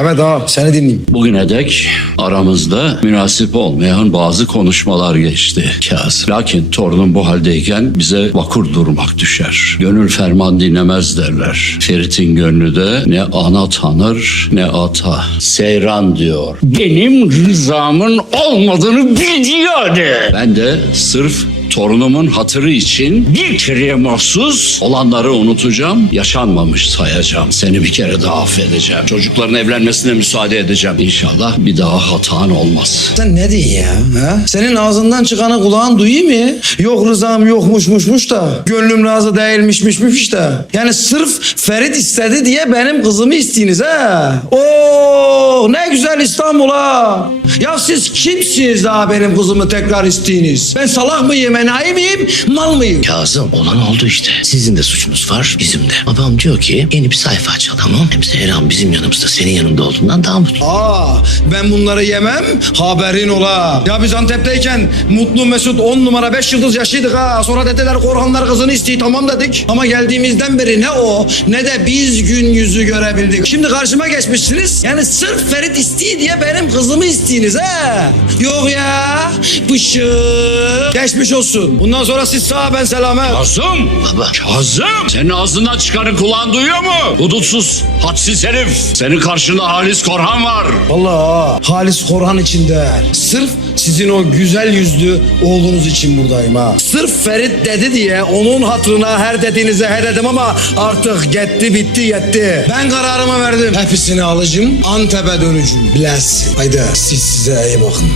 Evet ağa seni dinleyeyim. Bugüne dek aramızda münasip olmayan bazı konuşmalar geçti Kazım. Lakin torunum bu haldeyken bize vakur durmak düşer. Gönül ferman dinlemez derler. Ferit'in gönlü de ne ana tanır ne ata. Seyran diyor. Benim rızamın olmadığını biliyordu. Ben de sırf torunumun hatırı için bir kereye mahsus olanları unutacağım, yaşanmamış sayacağım. Seni bir kere daha affedeceğim. Çocukların evlenmesine müsaade edeceğim. İnşallah bir daha hatan olmaz. Sen ne diyorsun ya? Ha? Senin ağzından çıkanı kulağın duyuyor mu? Yok rızam yokmuşmuşmuş da. Gönlüm razı değilmişmişmiş de. Yani sırf Ferit istedi diye benim kızımı isteyiniz ha? Oo ne güzel İstanbul ha. Ya siz kimsiniz daha benim kızımı tekrar isteyiniz? Ben salak mıyım, enayi miyim, mal mıyım? Kazım olan oldu işte. Sizin de suçunuz var bizim de. Babam diyor ki yeni bir sayfa açalım. Hem Seyran bizim yanımızda senin yanında olduğundan daha mutlu. Aa ben bunları yemem haberin ola. Ya biz Antep'teyken Mutlu Mesut 10 numara 5 yıldız yaşıydık ha. Sonra dediler Korhanlar kızını istiyor tamam dedik. Ama geldiğimizden beri ne o ne de biz gün yüzü görebildik. Şimdi karşıma geçmişsiniz. Yani sırf Ferit istiyor diye benim kızımı isteyiniz ha. Yok ya pışık. Geçmiş olsun. Bundan sonra siz sağ ben selamet. Kazım! Baba. Kazım! Senin ağzından çıkanı kulağın duyuyor mu? Hudutsuz, hadsiz herif. Senin karşında Halis Korhan var. Vallahi Halis Korhan içinde. Sırf sizin o güzel yüzlü oğlunuz için buradayım ha. Sırf Ferit dedi diye onun hatırına her dediğinize he dedim ama artık gitti bitti yetti. Ben kararımı verdim. Hepsini alıcım Antep'e dönücüm. Bilesin. Haydi siz size iyi bakın.